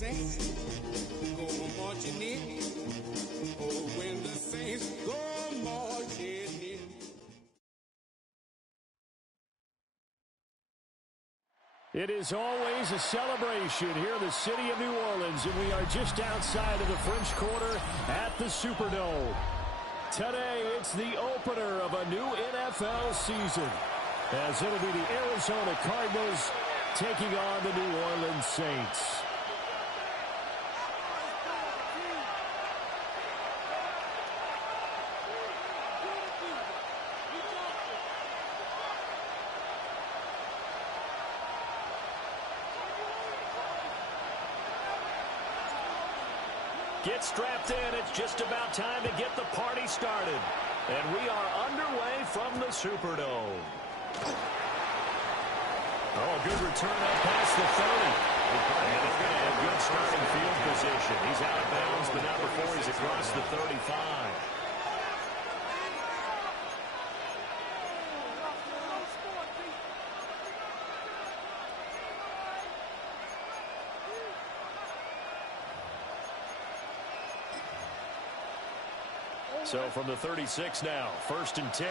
Saints go marching in, oh, when the Saints go marching in. It is always a celebration here in the city of New Orleans, and we are just outside of the French Quarter at the Superdome. Today, it's the opener of a new NFL season, as it'll be the Arizona Cardinals taking on the New Orleans Saints. Get strapped in. It's just about time to get the party started. And we are underway from the Superdome. Oh, good return up past the 30. And they're going to have good starting field position. He's out of bounds, but not before he's across the 35. So from the 36 now, 1st and 10.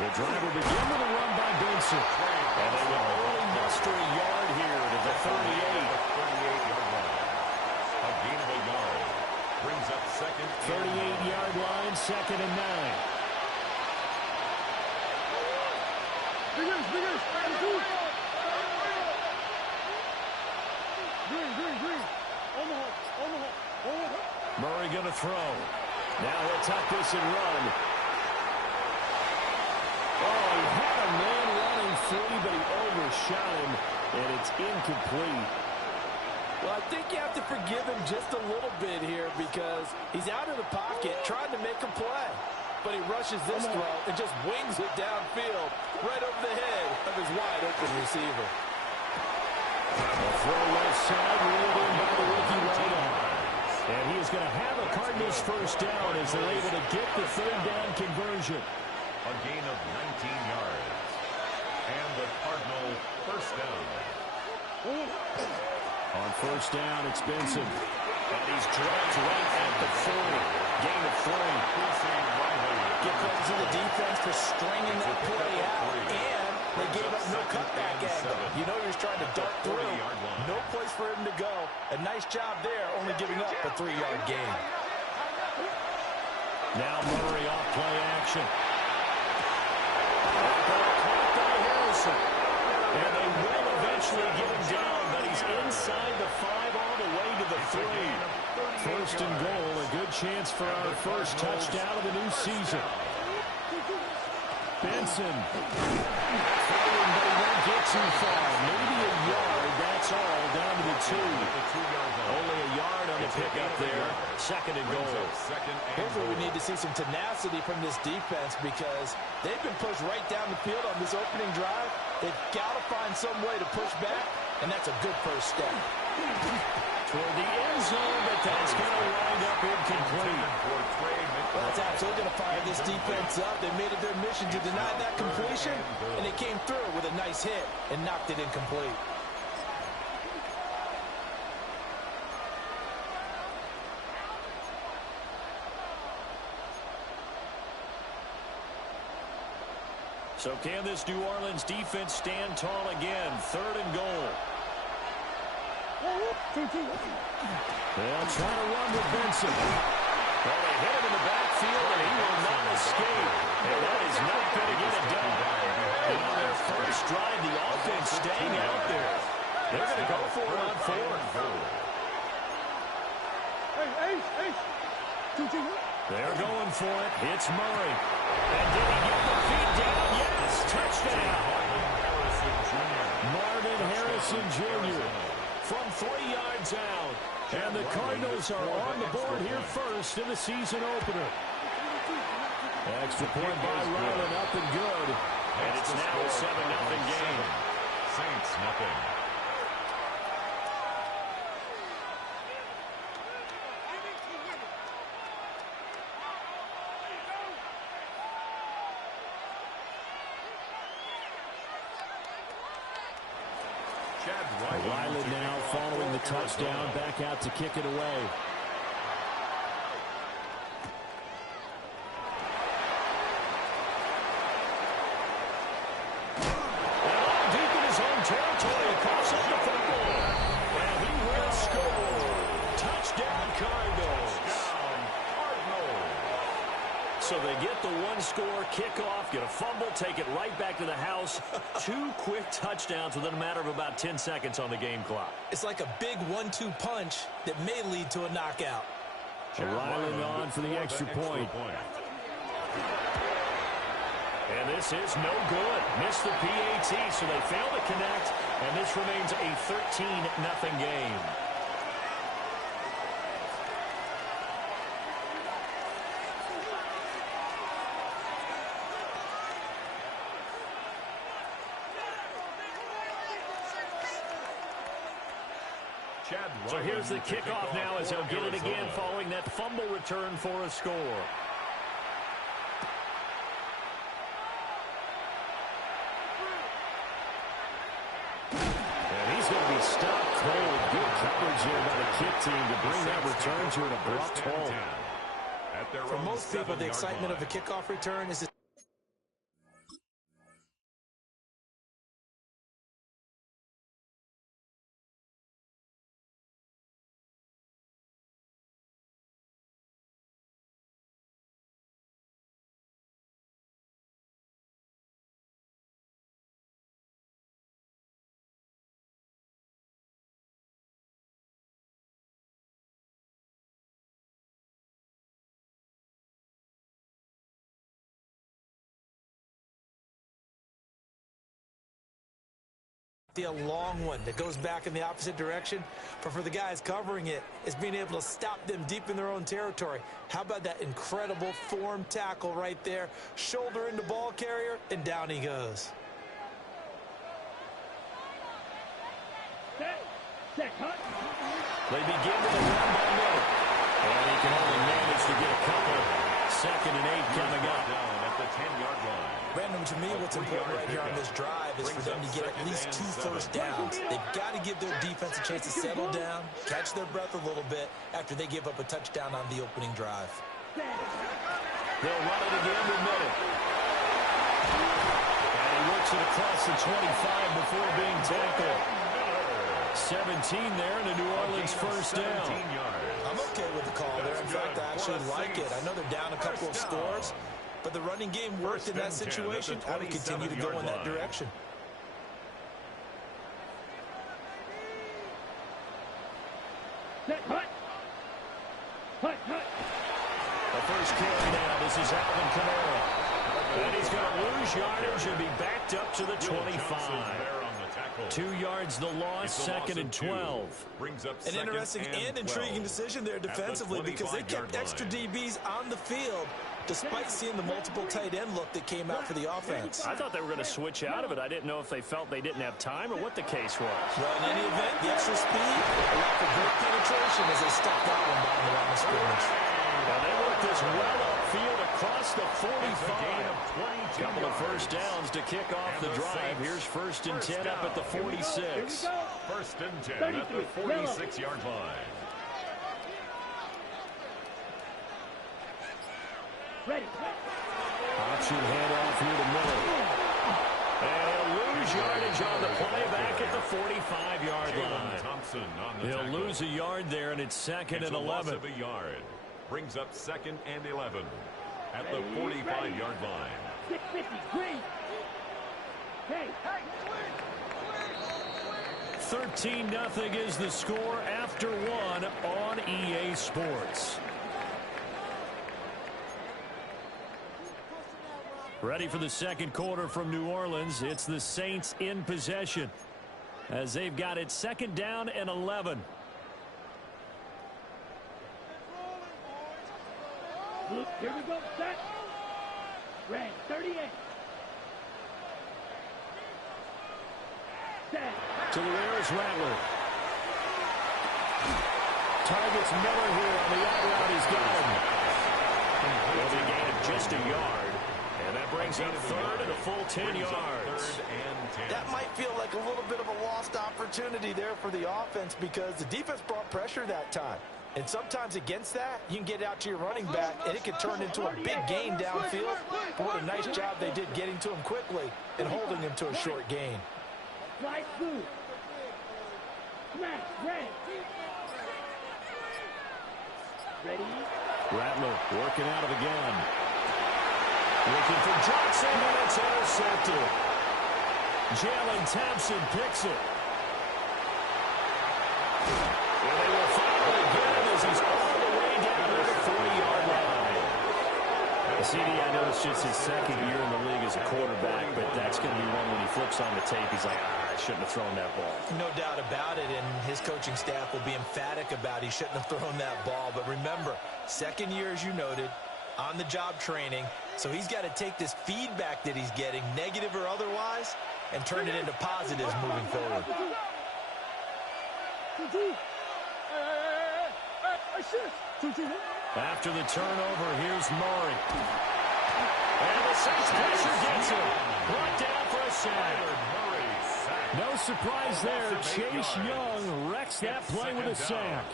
The drive will begin with a run by Benson. And they will only muster a yard here to the 38. 38-yard line. A gain of a yard. Brings up second. 38-yard line, 2nd and 9. Murray going to throw. Now he'll tuck this and run. Oh, he had a man running free, but he overshot him, and it's incomplete. Well, I think you have to forgive him just a little bit here because he's out of the pocket trying to make a play. But he rushes this throw and just wings it downfield right over the head of his wide-open receiver. A throw left side, reeled in by the rookie right. And he is going to have a Cardinals first down as they're able to get the 3rd down conversion. A gain of 19 yards. And the Cardinal first down. On 1st down, it's Benson. And he's dropped right at the 40. Gain of 3. Get credit to the defense for stringing that play out. And they gave up no cutback angle. You know you're trying to dart through. No place for him to go. A nice job there, only giving up a 3-yard gain. Now Murray off play action. Caught by Harrison. And they will eventually get him down, but he's inside the 5 all the way to the 3. 1st and goal, a good chance for our first touchdown of the new season. Benson. Firing, but he won't get too far. Maybe a yard, that's all, down to the 2. Only a yard on the pickup there. 2nd and goal. Here's where we need to see some tenacity from this defense because they've been pushed right down the field on this opening drive. They've got to find some way to push back, and that's a good first step. Toward the end zone, but that's going to wind up incomplete. Well, that's absolutely going to fire this defense up. They made it their mission to deny that completion, and they came through with a nice hit and knocked it incomplete. So can this New Orleans defense stand tall again? 3rd and goal. They'll try to run with Benson. Well, they hit him in the backfield, and he will not escape. And that is not going to get it done. And on their first drive, the offense staying out there. They're going to go for it on 4th. They're going for it. It's Murray. And did he get the feet down? Yes, touchdown. Marvin Harrison Jr. from 3 yards out. And the Cardinals are on the board here first in the season opener. Extra point by Ryland, up and good. And it's now a 7-0 game. Saints nothing. Ryland now following the touchdown, back out to kick it away. And deep in his own territory, across the football. And he will score. Touchdown, Cardinals. So they get the one-score kickoff, get a fumble, take it right back to the house. 2 quick touchdowns within a matter of about 10 seconds on the game clock. It's like a big 1-2 punch that may lead to a knockout. Ryland on for the extra point. And this is no good. Missed the PAT, so they fail to connect, and this remains a 13-0 game. So here's the kickoff now as they'll get it again following that fumble return for a score. And he's going to be stopped cold. Good coverage here by the kick team to bring that return to an abrupt halt. For most people, the excitement of a kickoff return is a long one that goes back in the opposite direction, but for the guys covering it, it's being able to stop them deep in their own territory. How about that incredible form tackle right there? Shoulder into ball carrier, and down he goes. They begin with a run by Miller, and he can only manage to get a couple. 2nd and 8 coming up. Down at the 10-yard line. Brandon, to me, what's important right here on this drive is for them to get at least 2 first downs. They've got to give their defense a chance to settle down, catch their breath a little bit after they give up a touchdown on the opening drive. They'll run it again with Miller. And he works it across the 25 before being tackled. 17 there and a New Orleans first down. I'm okay with the call there. In fact, I actually like it. I know they're down a couple of scores, but the running game worked in that situation. I would continue to go in that direction. The first carry now. This is Alvin Kamara. And he's going to lose yardage and be backed up to the 25. 2 yards the loss, 2nd and 12. An interesting and intriguing decision there defensively because they kept extra DBs on the field despite seeing the multiple tight end look that came out for the offense. I thought they were going to switch out of it. I didn't know if they felt they didn't have time or what the case was. Well, in any event, the extra speed, a lack of great penetration as they stopped that one down the line of scrimmage. Now they worked this well upfield across the 45. Couple of first downs to kick off the drive. Here's 1st and 10 up at the 46. 1st and 10 at the 46-yard line. Option handoff here to Miller. And he'll lose yardage on the play back at the 45-yard line. He'll lose a yard there, and it's 2nd and 11. Loss of a yard. Brings up 2nd and 11 at the 45-yard line. 13-0 is the score after 1 on EA Sports. Ready for the second quarter from New Orleans. It's the Saints in possession as they've got it 2nd down and 11. Here we go, set. Red, 38. Set. To the air is Rattler. Targets Miller here on the out route. He's got him. Well, they gained just a yard. And that brings up 3rd and a full 10 yards. That might feel like a little bit of a lost opportunity. opportunity there for the offense because the defense brought pressure that time. And sometimes against that, you can get out to your running back, and it can turn into a big gain downfield. But what a nice job they did getting to him quickly and holding him to a short gain. Slide through. Smash, ready. Ready. Rattler working out of the gun. Looking for Johnson, and it's intercepted. Jalen Thompson picks it. And they will follow again as he's all the way down to the 40-yard line. CD, I know it's just his second year in the league as a quarterback, but that's going to be one when he flips on the tape. He's like, I shouldn't have thrown that ball. No doubt about it, and his coaching staff will be emphatic about he shouldn't have thrown that ball. But remember, second year, as you noted, on-the-job training, so he's got to take this feedback that he's getting, negative or otherwise, and turn it into positives moving forward. After the turnover, here's Murray. And the Saints pressure gets him. Brought down for a sack. No surprise there. Chase Young wrecks that play with a sack.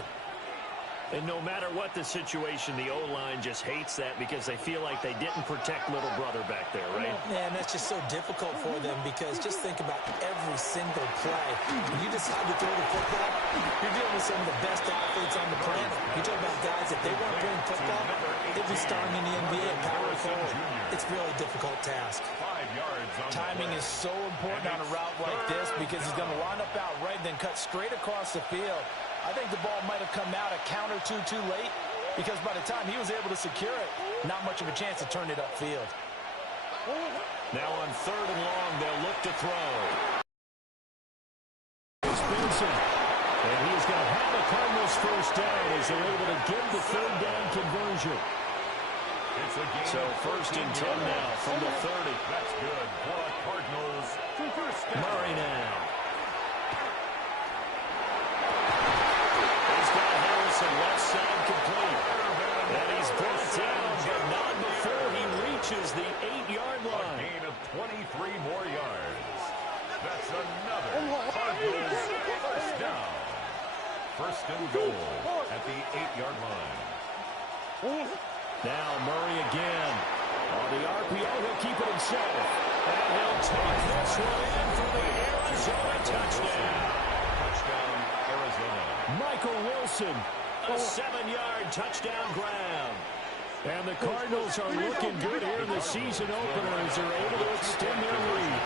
And no matter what the situation, the O-line just hates that because they feel like they didn't protect little brother back there, right? Man, that's just so difficult for them because just think about every single play. When you decide to throw the football, you're dealing with some of the best athletes on the planet. You talk about guys, if they weren't playing football, they'd be starring in the NBA at power forward. It's really a difficult task. Timing is so important on a route like this because he's going to line up out right and then cut straight across the field. I think the ball might have come out a count or two too late because by the time he was able to secure it, not much of a chance to turn it upfield. Now on 3rd and long, they'll look to throw. It's Benson. And he's going to have the Cardinals first down as they're able to get the 3rd down conversion. So 1st and 10 now from the 30. That's good for the Cardinals. Murray now. Left side complete. And he's brought down, but not before he reaches the 8-yard line. A gain of 23 more yards. That's another Cardinals first down. 1st and goal at the 8-yard line. Now Murray again. On the RPO, he'll keep it himself. And he'll take this one in for the Arizona touchdown. Touchdown, Arizona. Michael Wilson. A 7-yard touchdown grab. And the Cardinals are looking good here in the season opener as they're able to extend their lead.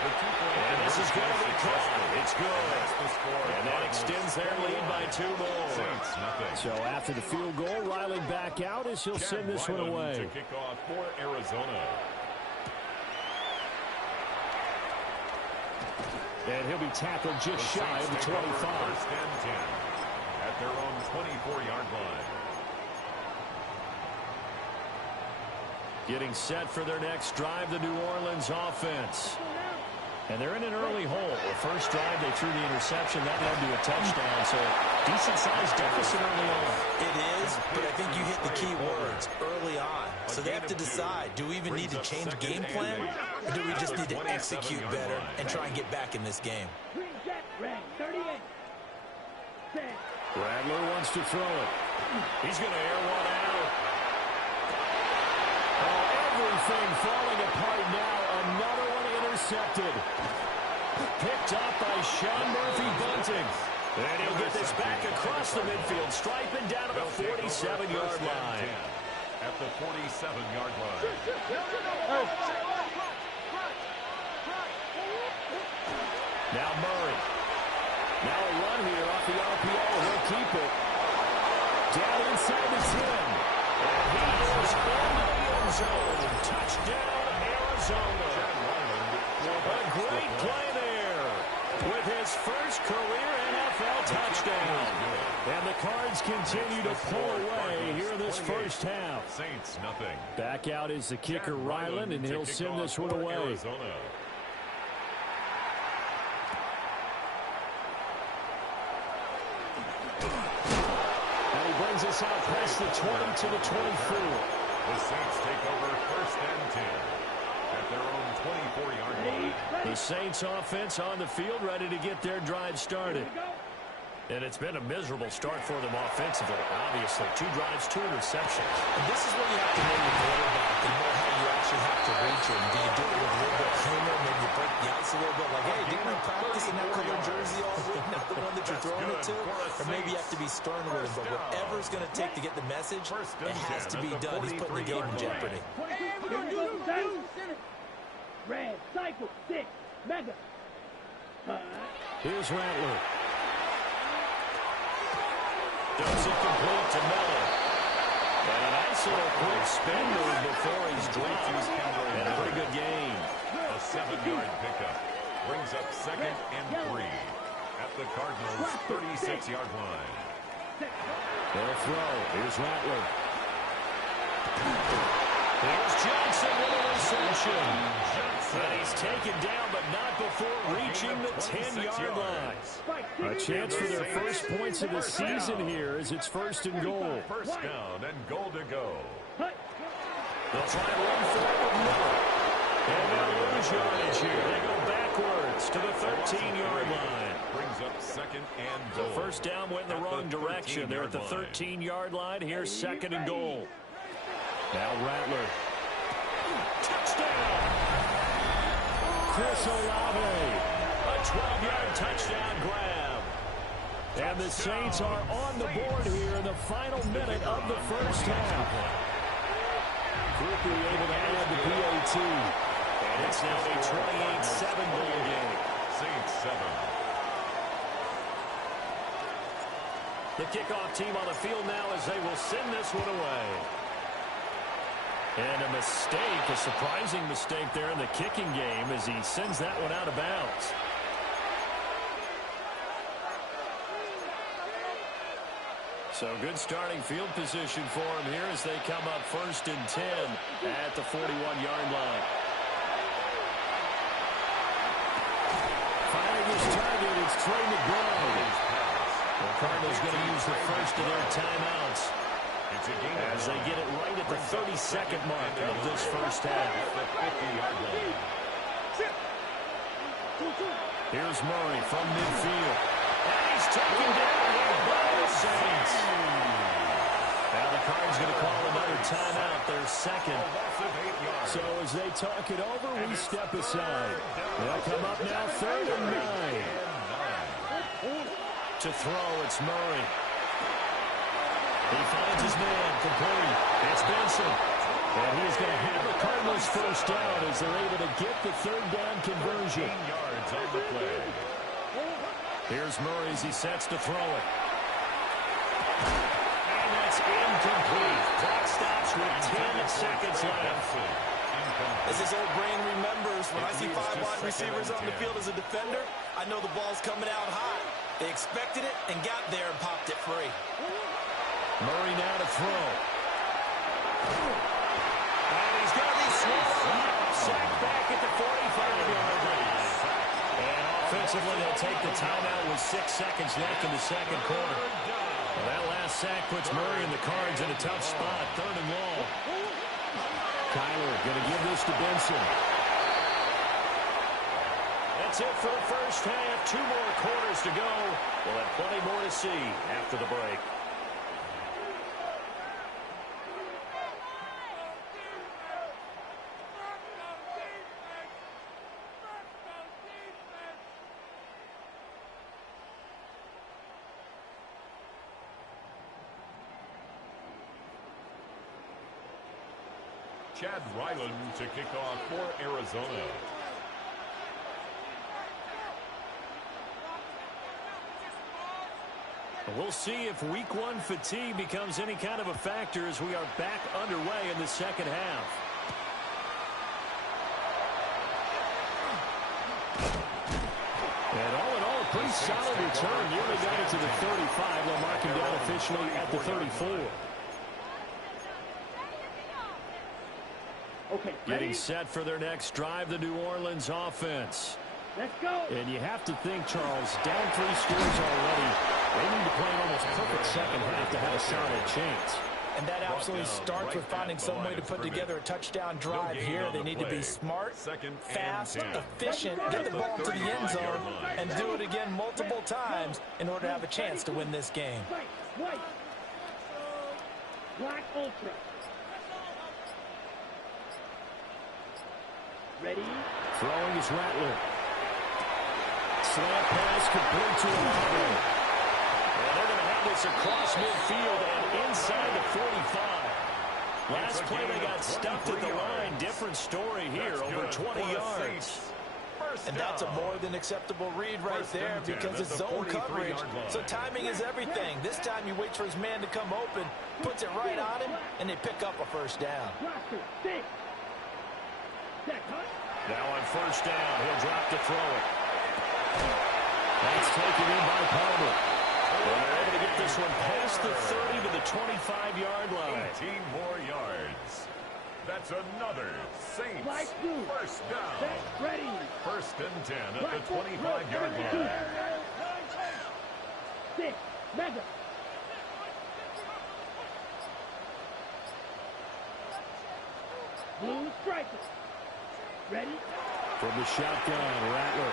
And this is going to be caught. It's good. And that extends their lead by 2 more. So after the field goal, Riley back out as he'll send this one away. To kick off for Arizona. And he'll be tackled just shy of the 25. 1st and 10. At their own 24-yard line. Getting set for their next drive, the New Orleans offense. And they're in an early hole. The first drive, they threw the interception. That led to a touchdown, so decent-sized deficit early on. It is, but I think you hit the key words, early on. So they have to decide, do we even need to change game plan, or do we just need to execute better and try and get back in this game? Green jet, red, 38. Set. Rattler wants to throw it. He's going to air one out. Oh, everything falling apart now. Another one intercepted. Picked up by Sean Murphy-Bunting. And he'll get this back across the midfield stripe and down to the 47-yard line. At the 47-yard line. Now Murray. Now a run here off the RPO. He'll keep it. Down inside the 10. And he is in the end zone. Touchdown, Arizona. A great play there with his first career NFL touchdown. And the Cards continue to pull away here in this first half. Saints, nothing. Back out is the kicker, Ryland, and he'll send this one away. Arizona. Brings us out past the 20 to the 24. The Saints take over 1st and 10 at their own 24-yard line. The Saints offense on the field, ready to get their drive started. And it's been a miserable start for them offensively. Obviously, 2 drives, 2 interceptions. And this is where you have to know your quarterback and know how you actually have to reach him. Do you do it with a little bit of humor, maybe you break the ice a little bit, like, hey, didn't we practice in that color jersey all week, not the one that you're throwing it to? Or maybe you have to be stern with him, but whatever it's going to take to get the message, it has to be done. He's putting the game in jeopardy. Red, cycle, 6, mega. Here's Rattler. Does it complete to Miller. And a nice little quick spin move before he's dropped. And a pretty good gain. A 7-yard pickup brings up 2nd and 3 at the Cardinals' 36-yard line. They'll throw. Here's Rattler. Here's Johnson with a reception. And he's taken down, but not before reaching the 10-yard line. A chance for their first points of the season here as it's 1st and goal. First down and goal to go. They'll try to run forward with Miller. And they'll lose yardage here. They go backwards to the 13-yard line. Brings up 2nd and The goal. first down went in the wrong direction. They're at the 13-yard line. Here's 2nd and goal. Now Rattler. Touchdown! Chris Olave. A 12-yard touchdown grab. And the Saints are on the board here in the final minute of the first half. Quickly able to add the PAT. And it's now a 28-7 ball game. Saints 7. The kickoff team on the field now as they will send this one away. And a mistake, a surprising mistake there in the kicking game as he sends that one out of bounds. So good starting field position for him here as they come up 1st and 10 at the 41-yard line. Finding his target, it's Trey McBride. The Cardinals going to use the first of their timeouts as they get it right at the 32nd mark of this first half. Here's Murray from midfield. And he's taken down by the Saints. Now the Cards going to call another timeout, their second. So as they talk it over, we step aside. They'll come up now 3rd and 9. To throw, it's Murray. He finds his man, complete. It's Benson. And he's going to have the Cardinals first down as they're able to get the 3rd down conversion. 18 yards on the play. Here's Murray as he sets to throw it. And that's incomplete. Clock stops with 10 seconds left. As his old brain remembers, when I see 5 wide receivers on the field as a defender, I know the ball's coming out hot. They expected it and got there and popped it free. Murray now to throw. And he's going to be swallowed up. Sacked back at the 45-yard line. And offensively, they'll take the timeout with 6 seconds left in the second quarter. Well, that last sack puts Murray and the Cards in a tough spot. 3rd and long. Kyler going to give this to Benson. That's it for the first half. 2 more quarters to go. We'll have plenty more to see after the break. Chad Ryland to kick off for Arizona. We'll see if week 1 fatigue becomes any kind of a factor as we are back underway in the second half. And all in all, a pretty solid return. Nearly got it to the 35. They'll mark him down officially at the 34. Okay, Getting set for their next drive, the New Orleans offense. let's go. And you have to think, Charles, down 3 scores already. They need to play an almost perfect second half to have a solid chance. And that absolutely starts with finding some way to put together a touchdown drive here. They need to be smart, fast, efficient, get the ball to the end zone, and do it again multiple times in order to have a chance to win this game. White. Black Ultra. Ready? Throwing is Rattler. Slant pass complete to Olave. And they're going to have this across midfield and inside the 45. Last play they got stuffed at the line. Different story here, over 20 yards. And that's a more than acceptable read right there because it's zone coverage. So timing is everything. This time you wait for his man to come open, puts it right on him, and they pick up a first down. Now on first down, he'll drop to throw it. That's taken in by Palmer. And they're able to get this one past the 30 to the 25-yard line. 18 more yards. That's another Saints first down. Ready. First and 10 at the 25-yard line. 6. Mega. Blue striker. Ready? From the shotgun, Rattler.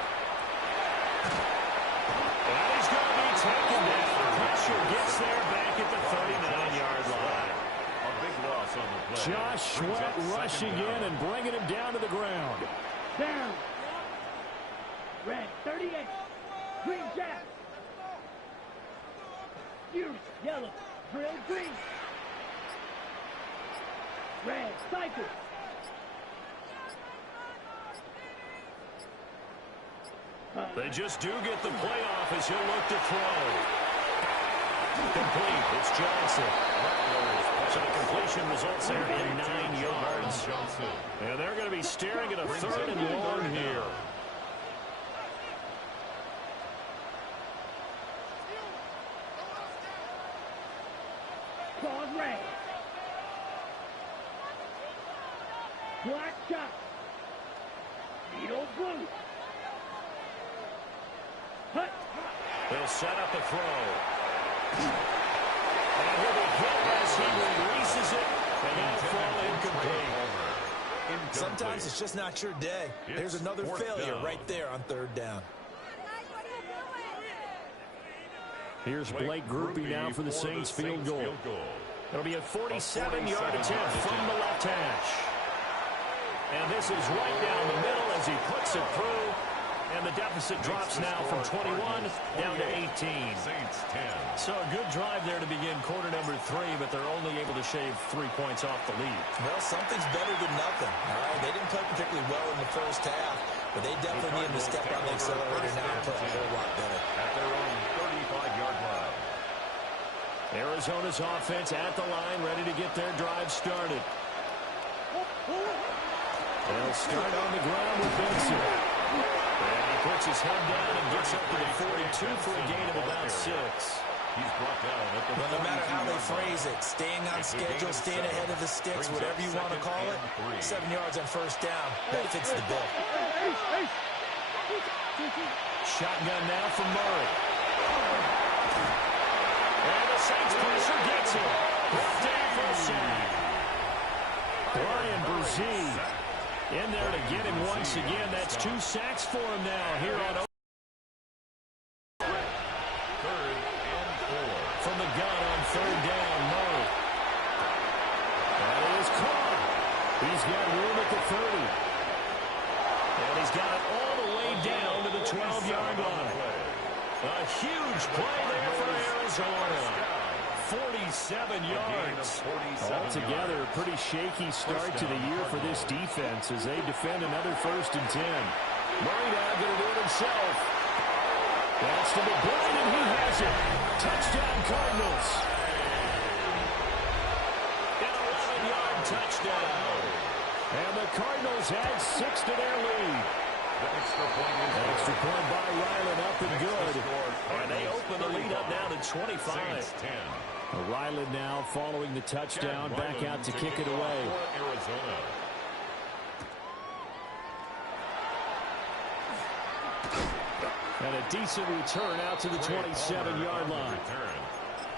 And he's going to be taken down. Pressure gets there back at the 39-yard line. A big loss on the play. Josh Sweat rushing in and bringing him down to the ground. Down. Red 38. Green jack. Fury yellow. Drill green. Red cycle. They just do get the playoff as he'll look to throw. Complete. It's Johnson. So the completion results there in 9 yards. And they're going to be staring at a third and long here. Claws red. Black shot. Needle blue. Hut. They'll set up a throw. And he'll be hit as he releases it. And that'll fall incomplete. Sometimes it's just not your day. There's another failure right there on third down. Here's Blake Grupe now for the Saints field goal. It'll be a 47-yard attempt from the left hash. And this is right down the middle as he puts it through. And the deficit drops now from 21 down to 18. Saints 10. So a good drive there to begin quarter number 3, but they're only able to shave 3 points off the lead. Well, something's better than nothing. All right, they didn't play particularly well in the first half, but they definitely need to step on the accelerator now and play a whole lot better. At their own 35-yard line. Arizona's offense at the line, ready to get their drive started. They'll start on the ground with Benson. And he puts his head down and gets up to the 42 for a gain of about 6. He's brought down at the Well, no matter how they phrase it, staying on schedule, staying ahead of the sticks, whatever you want to call it, 7 yards on first down, that fits the bill. Shotgun now from Murray. And the Saints pressure gets him. Brought down for a sack. Brian Brzee in there to get him once again. That's 2 sacks for him now here on third and 4. from the gun on third down. Murray. That is caught. He's got room at the 30. And he's got it all the way down to the 12-yard line. A huge play there for Arizona. 47 yards. Altogether, a pretty shaky start to the year for this defense as they defend another 1st and 10. Murray now going to do it himself. That's to McBride, and he has it. Touchdown, Cardinals. An 11-yard touchdown. And the Cardinals add 6 to their lead. The extra point by Ryland up and good. And they open the lead up now to 25. Saints 10. Ryland now following the touchdown, back out to kick it away. Arizona. And a decent return out to the 27-yard line.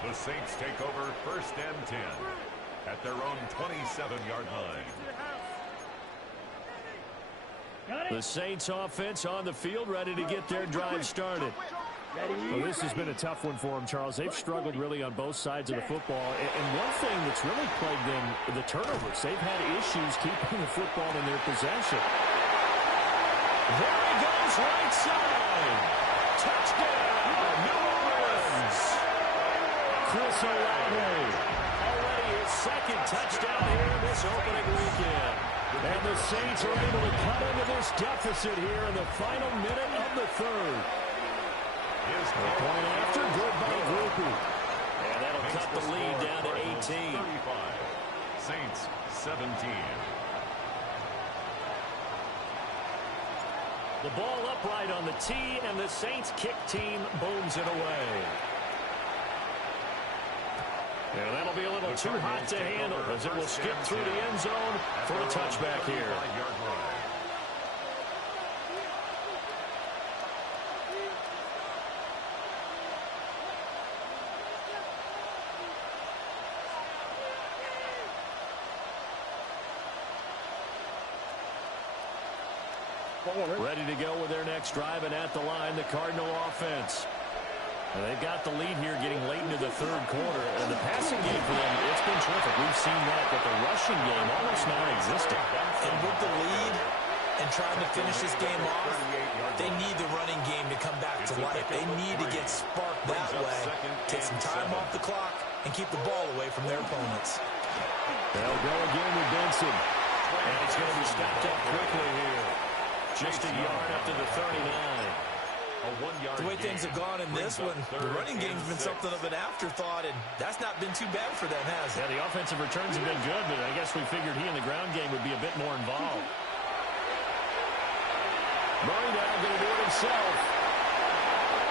The Saints take over 1st and 10 at their own 27-yard line. The Saints offense on the field, ready to get their drive started. Well, this has been a tough one for them, Charles. They've struggled really on both sides of the football. And one thing that's really plagued them, the turnovers. They've had issues keeping the football in their possession. There he goes, right side. Touchdown, New Orleans. Chris Olave. Already his second touchdown here this opening weekend. And the Saints are able to cut into this deficit here in the final minute of the third. Point after, good by Grupe. And that'll cut the lead down to 18. 35. Saints 17. The ball upright on the tee, and the Saints kick team booms it away. And that'll be a little too hot to handle as it will skip through the end zone for a touchback here. Ready to go with their next drive, and at the line, the Cardinal offense. And they've got the lead here getting late into the third quarter. And the passing game for them, it's been terrific. We've seen that, but the rushing game almost non-existent. And with the lead and trying to finish this game off, they need the running game to come back to life. They need to get sparked that way, take some time off the clock, and keep the ball away from their opponents. They'll go again with Benson. And it's going to be stopped up quickly here. Just a yard up to the 39. The way things have gone in this one, the running game's been something of an afterthought, and that's not been too bad for them, has it? Yeah, the offensive returns have been good, but I guess we figured he in the ground game would be a bit more involved. Murray now going to do it himself.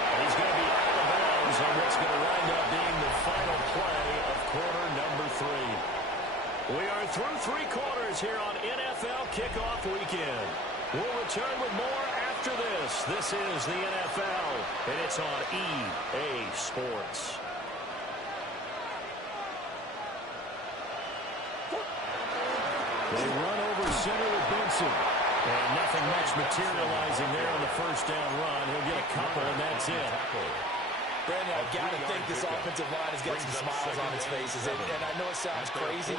And he's going to be out of bounds on what's going to wind up being the final play of quarter number 3. We are through 3 quarters here on NFL Kickoff Weekend. We'll return with more after this. This is the NFL, and it's on EA Sports. They run over center with Benson. And nothing much materializing there on the first down run. He'll get a couple, and that's it. Brandon, I've got to think this offensive line has got some smiles on its faces. And I know it sounds crazy,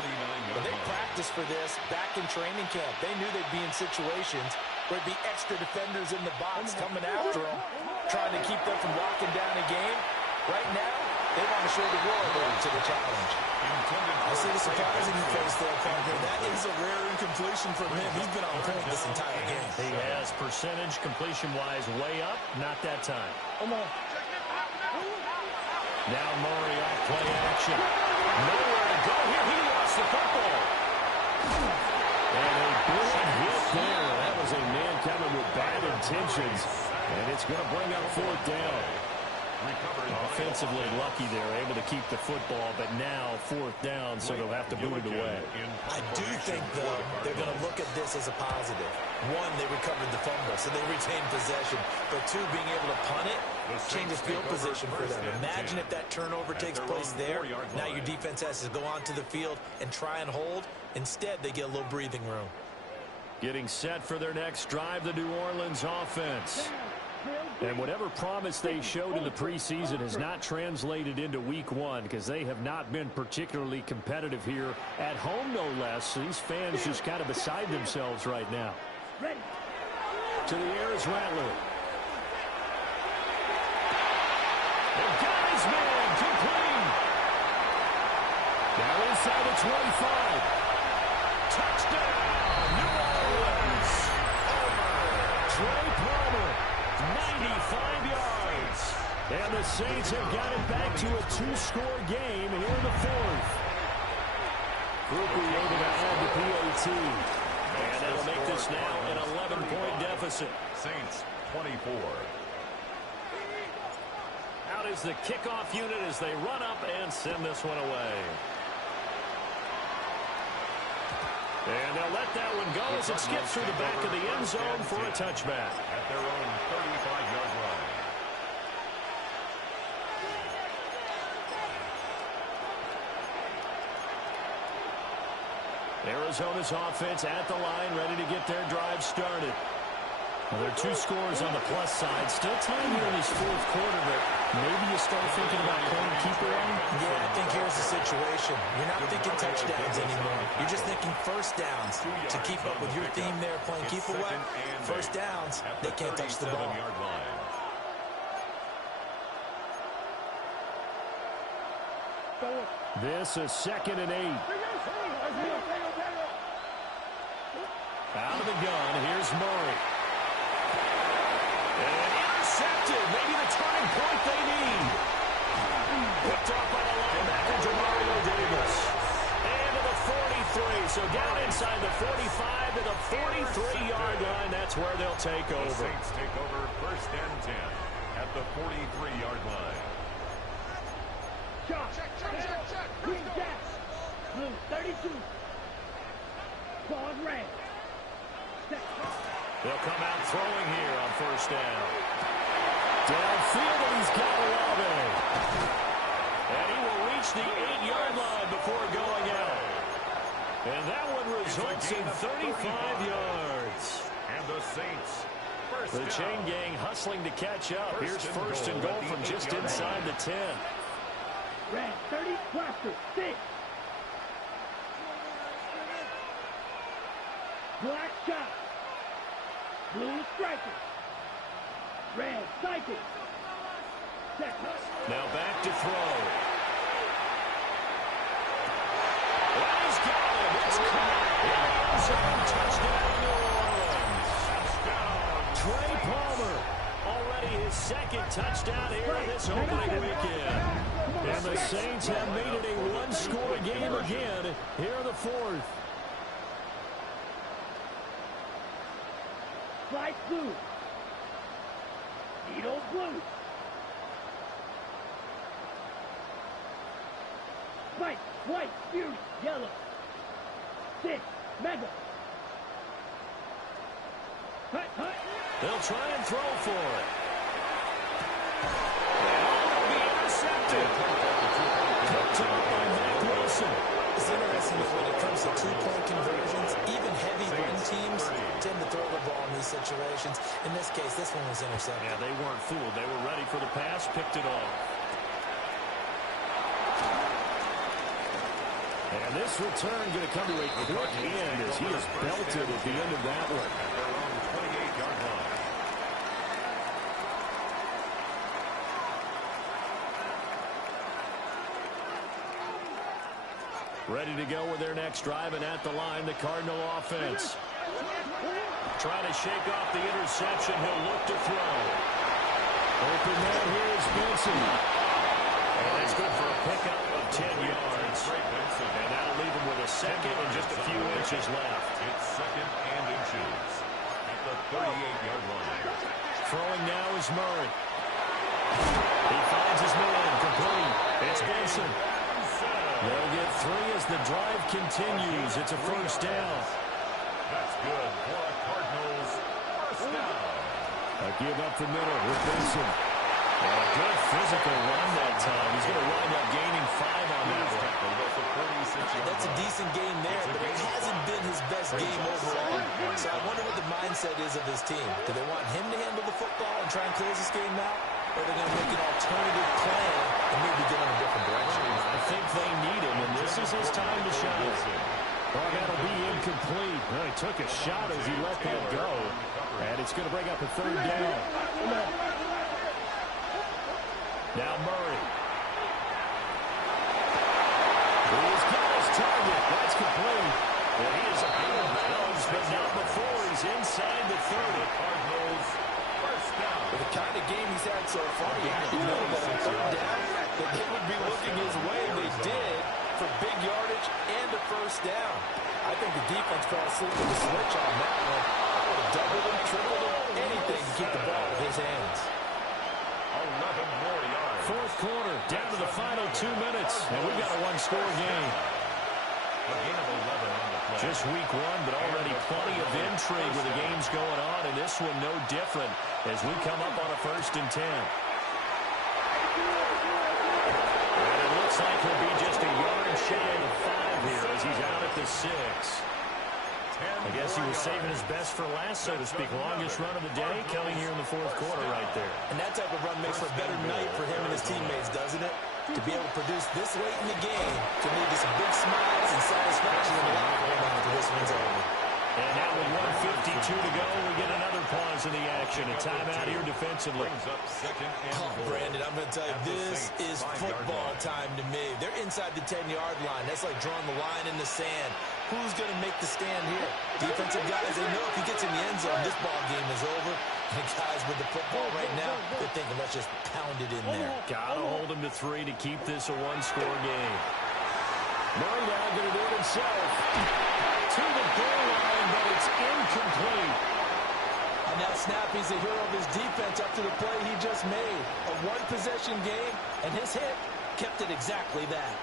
but they practiced for this back in training camp. They knew they'd be in situations where there'd be extra defenders in the box coming after them, trying to keep them from locking down a game. Right now, they want to show the world up to the challenge. I see the surprise in your face there, partner. That is a rare incompletion from him. He's been on point this entire game. He has percentage completion-wise way up. Not that time. Come on. Now Murray off play action. Nowhere to go here. He lost the football. And a big hit there. That was a man coming with bad intentions. And it's going to bring up 4th down. Offensively lucky they're able to keep the football, but now 4th down, so they'll have to boot it away. I do think, though, they're going to look at this as a positive. 1, they recovered the fumble, so they retained possession. But 2, being able to punt it changes field position for them. Imagine if that turnover takes place there. Now your defense has to go onto the field and try and hold. Instead, they get a little breathing room. Getting set for their next drive, the New Orleans offense. And whatever promise they showed in the preseason has not translated into week 1 because they have not been particularly competitive here at home, no less. These fans just kind of beside themselves right now. To the air is Rattler. They've got his man complete. Now inside the 25. Touchdown, New Orleans. Trey Palmer. 95 yards. And the Saints have got it back to a 2-score game here in the 4th. Grupe able to add the PAT. And that'll make this now an 11-point deficit. Saints 24. Out is the kickoff unit as they run up and send this one away. And they'll let that one go as it skips through the back of the end zone for a touchback. At their own 35-yard line. Arizona's offense at the line, ready to get their drive started. Well, there are two scores on the plus side. Still time here in this fourth quarter, but maybe you start thinking about playing keeper on? Yeah, I think here's the situation. You're not thinking touchdowns anymore. You're just thinking first downs. To keep up with your theme there, playing keeper well, first downs, they can't touch the ball. This is 2nd and 8. Out of the gun, here's Murray. And intercepted. Maybe the turning point they need. Picked off by the linebacker, Jamario Davis. And to the 43. So down inside the 45 to the 43-yard line. That's where they'll take over. The Saints take over 1st and 10 at the 43-yard line. Check. Green gas. Blue 32. Claude Ray. They'll come out throwing here on 1st down. Downfield, and he's got Olave. And he will reach the 8-yard line before going out. And that one results in 35 yards. And the Saints, the chain gang hustling to catch up. Here's 1st and goal from just inside the 10. Red 30, cluster 6. Black shot. Blue striker. Red cycle. Set. Now back to throw. Well, he's got it. It's caught. Touchdown, New Orleans. Trey Palmer. Already his 2nd touchdown here in this opening weekend. And the Saints have made it a one-score game again here in the 4th. Light blue. Needle blue. Spike, white, fury, yellow. 6, mega. Hut. They'll try and throw for it. Will be intercepted. Picked up by Mack Wilson. It's interesting that when it comes to two-point conversions, even heavy run teams tend to throw the ball in these situations. In this case, this one was intercepted. Yeah, they weren't fooled. They were ready for the pass, picked it off. And this return going to come to a quick end as he is belted at the end of that one. at their own 28-yard line. Ready to go with their next drive, and at the line, the Cardinal offense. Trying to shake off the interception. He'll look to throw. Open man here is Benson. And that's good for a pickup of 10 yards. And that'll leave him with a 2nd and just a few inches left. It's 2nd and inches at the 38-yard line. Throwing now is Murray. He finds his man, complete. It's Benson. They'll get 3 as the drive continues. It's a 1st down. That's good for a Cardinals 1st down. A give up the middle with Benson. And a good physical run that time. He's going to wind up gaining 5 on that one. That's a decent game there, but it hasn't been his best game overall. So I wonder what the mindset is of his team. Do they want him to handle the football and try and close this game out? Or are they going to make an alternative plan and maybe get in a different direction? I think they need him, and this is his time to shine. Well, that'll be incomplete. Well, he took a shot as he let that go. And it's going to bring up a 3rd down. Now Murray. He's got his target. That's complete. And he is out of bounds, but not before he's inside the 30. Cardinals 1st down. With the kind of game he's had so far, you have to know that on 3rd down, that they would be looking his way. They did for big yardage and a 1st down. I think the defense fell asleep with the switch on that one. I would have doubled him, tripled him, anything to keep the ball in his hands. 11 more yards. 4th quarter, down to the final 2 minutes, and we've got a one-score game. A gain of 11 on the play. Just week 1, but already plenty of intrigue with the games going on, and this one no different as we come up on a 1st and 10. And it looks like he'll be just a yard shy of the 5 here as he's out at the 6. I guess he was saving his best for last, so to speak. Longest run of the day coming here in the fourth quarter right there. And that type of run makes for a better night for him and his teammates, doesn't it? To be able to produce this late in the game can lead to some big smiles and satisfaction in the locker room after this one's over. And now with 1:52 to go, we get another pause in the action. A timeout here defensively. Brandon, I'm going to tell you, this is football time to me. They're inside the 10-yard line. That's like drawing the line in the sand. Who's going to make the stand here? Defensive guys, they know if he gets in the end zone, this ball game is over. And guys with the football right now, they're thinking, let's just pound it in there. Got to hold him to 3 to keep this a one-score game. Murray now going to do it himself. To the goal line, but it's incomplete. On that snap, he's a hero of his defense up to the play he just made. A one-possession game, and his hit kept it exactly that.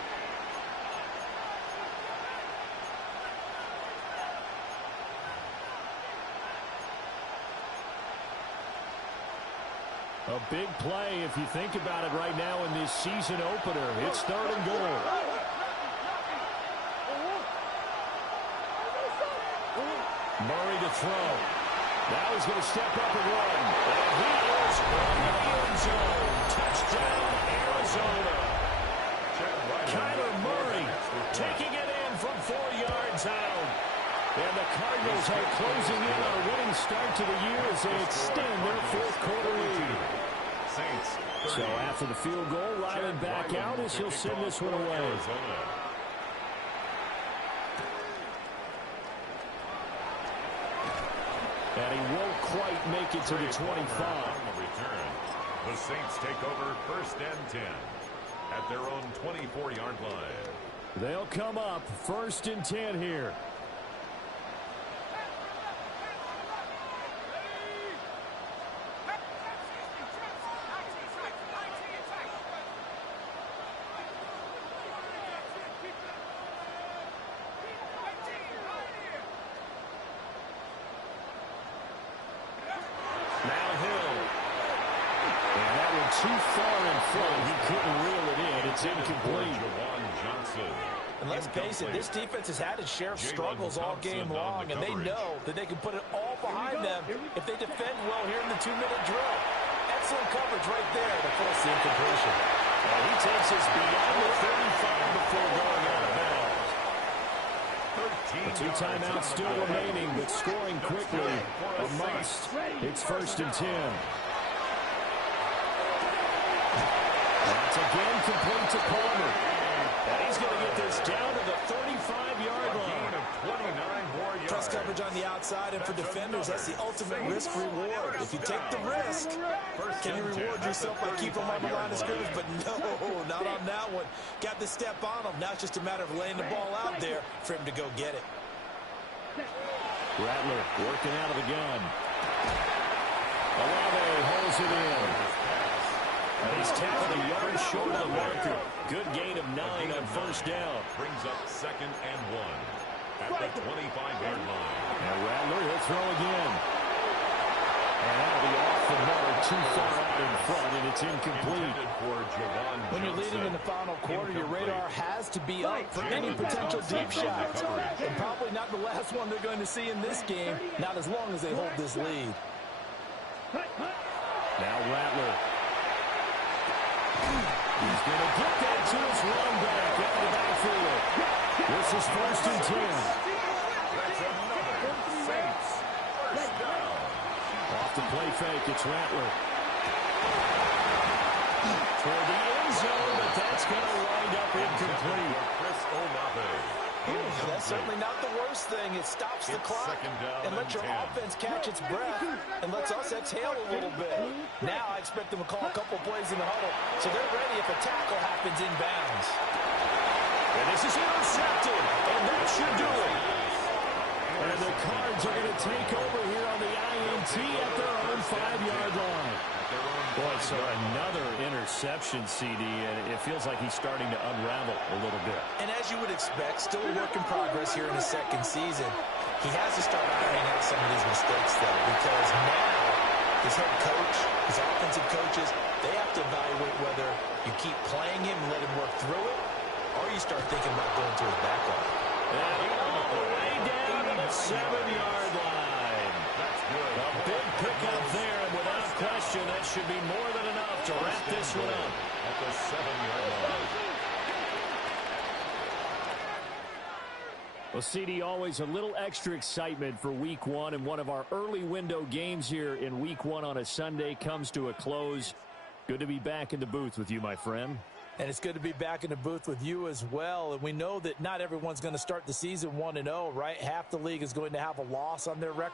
A big play if you think about it right now in this season opener. It's 3rd and goal. Murray to throw. Now he's going to step up and run. And he is in the end zone. Touchdown, Arizona. Kyler Murray taking it in from 4 yards out. And the Cardinals are closing in on a winning start to the year as they extend their fourth quarter lead. So after the field goal, Ryland back out as he'll send this one away. And he won't quite make it to the 25. The Saints take over 1st and 10 at their own 24-yard line. They'll come up 1st and 10 here. Too far in front. He couldn't reel it in. It's incomplete. And let's face it, this defense has had its share of struggles all game long, and they know that they can put it all behind them if they defend well here in the 2-minute drill. Excellent coverage right there to force the incompletion. And he takes us beyond the 35 before going out of bounds. The 2 timeouts still remaining, but scoring quickly a must. It's 1st and 10. That's again complete to Palmer. And he's going to get this down to the 35-yard line. Press coverage on the outside, and for defenders, that's the ultimate risk-reward. If you take the risk, can you reward yourself by keeping them on the line of scrimmage? But no, not on that one. Got the step on him. Now it's just a matter of laying the ball out there for him to go get it. Rattler working out of the gun. Olave holds it in. And he's tackled a yard short of the marker. Good gain of 9 on 1st down. Brings up 2nd and 1 at the 25-yard line. And Rattler, he'll throw again. And that'll be off the mark, too far out in front, and it's incomplete. When you're leading in the final quarter, your radar has to be up for any potential deep shots. And probably not the last one they're going to see in this game, not as long as they hold this lead. Now Rattler. He's going to get that to his run back out of the backfield. This is 1st and 10. That's another Saints 1st down. Off the play fake, it's Rattler. Toward the end zone, but that's going to wind up incomplete. Chris Olave. That's certainly not the worst thing. It stops the clock and lets your offense catch its breath and lets us exhale a little bit. Now I expect them to call a couple plays in the huddle so they're ready if a tackle happens inbounds. And this is intercepted, and that should do it. And the Cards are going to take over here on the INT at their own 5-yard line. Boy, so another interception, CD, and it feels like he's starting to unravel a little bit. And as you would expect, still a work in progress here in his 2nd season. He has to start ironing out some of these mistakes, though, because now his head coach, his offensive coaches, they have to evaluate whether you keep playing him and let him work through it, or you start thinking about going to his backup. And all the way down to the 7-yard line. That's good. A big pickup there, and without question, that should be more than enough to wrap this one up. At the 7-yard line. Well, CD, always a little extra excitement for Week 1, and one of our early window games here in Week 1 on a Sunday comes to a close. Good to be back in the booth with you, my friend. And it's good to be back in the booth with you as well. And we know that not everyone's going to start the season 1-0, right? Half the league is going to have a loss on their record.